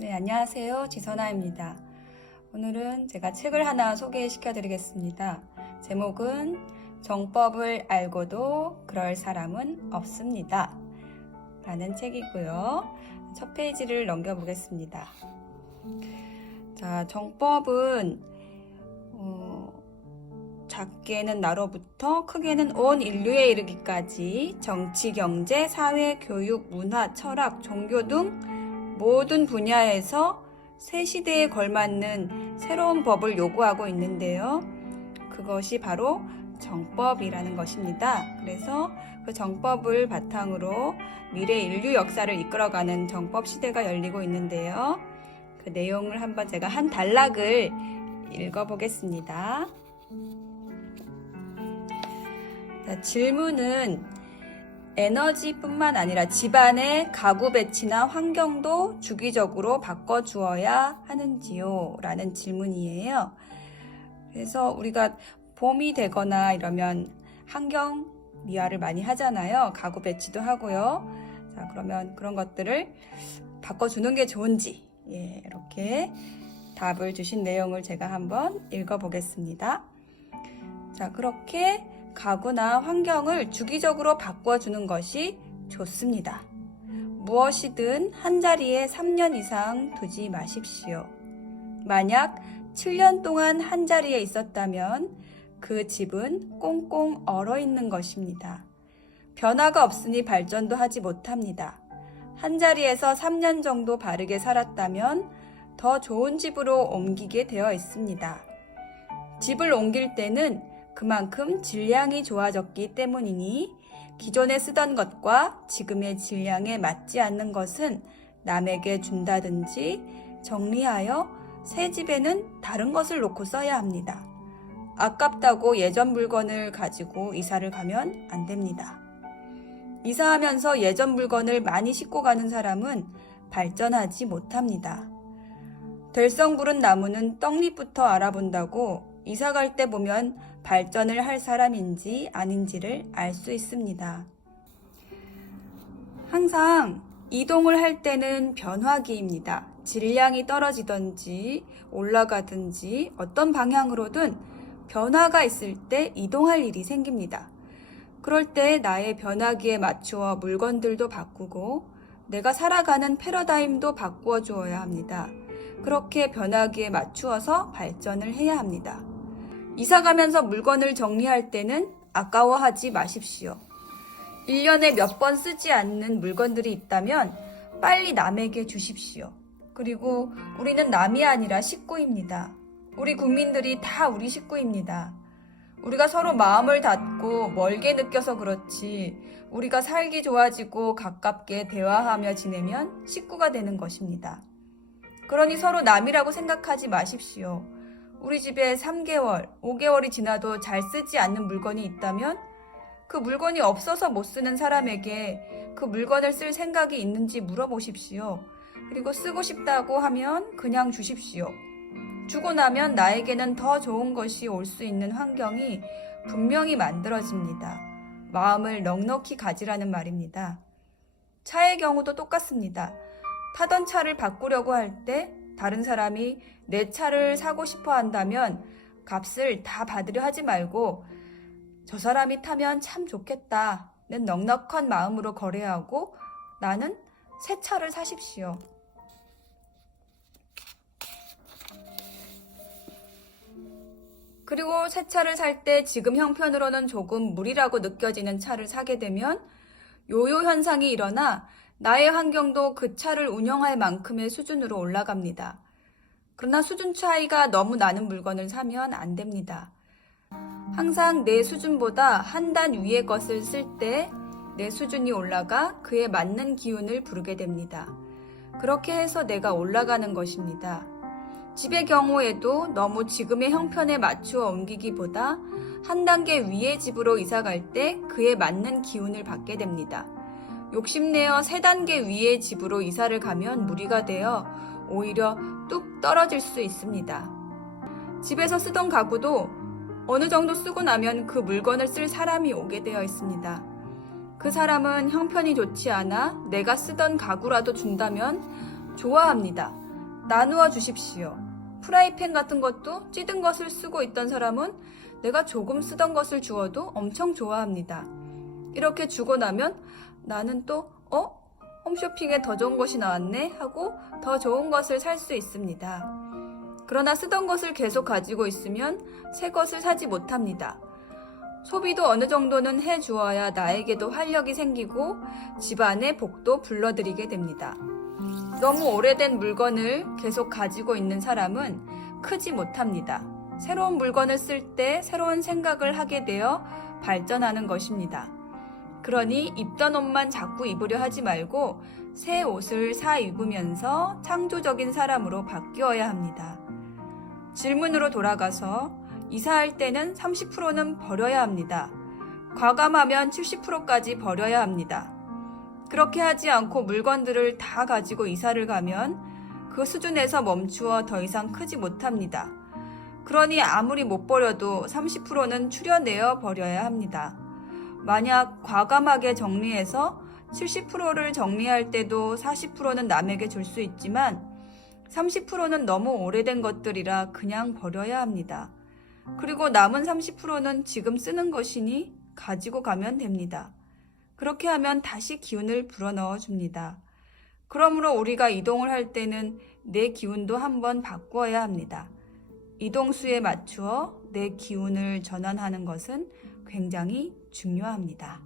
네, 안녕하세요. 지선아입니다. 오늘은 제가 책을 하나 소개시켜 드리겠습니다. 제목은 정법을 알고도 그럴 사람은 없습니다. 라는 책이고요. 첫 페이지를 넘겨보겠습니다. 자, 정법은 작게는 나로부터 크게는 온 인류에 이르기까지 정치, 경제, 사회, 교육, 문화, 철학, 종교 등 모든 분야에서 새 시대에 걸맞는 새로운 법을 요구하고 있는데요. 그것이 바로 정법이라는 것입니다. 그래서 그 정법을 바탕으로 미래 인류 역사를 이끌어가는 정법 시대가 열리고 있는데요. 그 내용을 한번 제가 한 단락을 읽어보겠습니다. 자, 질문은 에너지뿐만 아니라 집안의 가구 배치나 환경도 주기적으로 바꿔주어야 하는지요? 라는 질문이에요. 그래서 우리가 봄이 되거나 이러면 환경 미화를 많이 하잖아요. 가구 배치도 하고요. 자, 그러면 그런 것들을 바꿔주는 게 좋은지, 이렇게 답을 주신 내용을 제가 한번 읽어보겠습니다. 자, 그렇게 가구나 환경을 주기적으로 바꿔주는 것이 좋습니다. 무엇이든 한자리에 3년 이상 두지 마십시오. 만약 7년 동안 한자리에 있었다면 그 집은 꽁꽁 얼어있는 것입니다. 변화가 없으니 발전도 하지 못합니다. 한자리에서 3년 정도 바르게 살았다면 더 좋은 집으로 옮기게 되어 있습니다. 집을 옮길 때는 그만큼 질량이 좋아졌기 때문이니 기존에 쓰던 것과 지금의 질량에 맞지 않는 것은 남에게 준다든지 정리하여 새 집에는 다른 것을 놓고 써야 합니다. 아깝다고 예전 물건을 가지고 이사를 가면 안 됩니다. 이사하면서 예전 물건을 많이 싣고 가는 사람은 발전하지 못합니다. 될성 부른 나무는 떡잎부터 알아본다고 이사 갈 때 보면 발전을 할 사람인지 아닌지를 알 수 있습니다. 항상 이동을 할 때는 변화기입니다. 질량이 떨어지든지 올라가든지 어떤 방향으로든 변화가 있을 때 이동할 일이 생깁니다. 그럴 때 나의 변화기에 맞추어 물건들도 바꾸고 내가 살아가는 패러다임도 바꾸어 주어야 합니다. 그렇게 변화기에 맞추어서 발전을 해야 합니다. 이사 가면서 물건을 정리할 때는 아까워하지 마십시오. 1년에 몇 번 쓰지 않는 물건들이 있다면 빨리 남에게 주십시오. 그리고 우리는 남이 아니라 식구입니다. 우리 국민들이 다 우리 식구입니다. 우리가 서로 마음을 닫고 멀게 느껴서 그렇지 우리가 살기 좋아지고 가깝게 대화하며 지내면 식구가 되는 것입니다. 그러니 서로 남이라고 생각하지 마십시오. 우리 집에 3개월, 5개월이 지나도 잘 쓰지 않는 물건이 있다면 그 물건이 없어서 못 쓰는 사람에게 그 물건을 쓸 생각이 있는지 물어보십시오. 그리고 쓰고 싶다고 하면 그냥 주십시오. 주고 나면 나에게는 더 좋은 것이 올 수 있는 환경이 분명히 만들어집니다. 마음을 넉넉히 가지라는 말입니다. 차의 경우도 똑같습니다. 타던 차를 바꾸려고 할 때 다른 사람이 내 차를 사고 싶어 한다면 값을 다 받으려 하지 말고 저 사람이 타면 참 좋겠다는 넉넉한 마음으로 거래하고 나는 새 차를 사십시오. 그리고 새 차를 살 때 지금 형편으로는 조금 무리라고 느껴지는 차를 사게 되면 요요 현상이 일어나 나의 환경도 그 차를 운영할 만큼의 수준으로 올라갑니다. 그러나 수준 차이가 너무 나는 물건을 사면 안 됩니다. 항상 내 수준보다 한 단 위의 것을 쓸 때 내 수준이 올라가 그에 맞는 기운을 부르게 됩니다. 그렇게 해서 내가 올라가는 것입니다. 집의 경우에도 너무 지금의 형편에 맞추어 옮기기보다 한 단계 위의 집으로 이사 갈 때 그에 맞는 기운을 받게 됩니다. 욕심내어 3단계 위의 집으로 이사를 가면 무리가 되어 오히려 뚝 떨어질 수 있습니다. 집에서 쓰던 가구도 어느 정도 쓰고 나면 그 물건을 쓸 사람이 오게 되어 있습니다. 그 사람은 형편이 좋지 않아 내가 쓰던 가구라도 준다면 좋아합니다. 나누어 주십시오. 프라이팬 같은 것도 찌든 것을 쓰고 있던 사람은 내가 조금 쓰던 것을 주어도 엄청 좋아합니다. 이렇게 주고 나면 나는 또 홈쇼핑에 더 좋은 것이 나왔네 하고 더 좋은 것을 살 수 있습니다. 그러나 쓰던 것을 계속 가지고 있으면 새 것을 사지 못합니다. 소비도 어느 정도는 해주어야 나에게도 활력이 생기고 집안의 복도 불러들이게 됩니다. 너무 오래된 물건을 계속 가지고 있는 사람은 크지 못합니다. 새로운 물건을 쓸 때 새로운 생각을 하게 되어 발전하는 것입니다. 그러니 입던 옷만 자꾸 입으려 하지 말고 새 옷을 사 입으면서 창조적인 사람으로 바뀌어야 합니다. 질문으로 돌아가서 이사할 때는 30%는 버려야 합니다. 과감하면 70%까지 버려야 합니다. 그렇게 하지 않고 물건들을 다 가지고 이사를 가면 그 수준에서 멈추어 더 이상 크지 못합니다. 그러니 아무리 못 버려도 30%는 추려내어 버려야 합니다. 만약 과감하게 정리해서 70%를 정리할 때도 40%는 남에게 줄 수 있지만 30%는 너무 오래된 것들이라 그냥 버려야 합니다. 그리고 남은 30%는 지금 쓰는 것이니 가지고 가면 됩니다. 그렇게 하면 다시 기운을 불어넣어 줍니다. 그러므로 우리가 이동을 할 때는 내 기운도 한번 바꾸어야 합니다. 이동수에 맞추어 내 기운을 전환하는 것은 굉장히 중요합니다.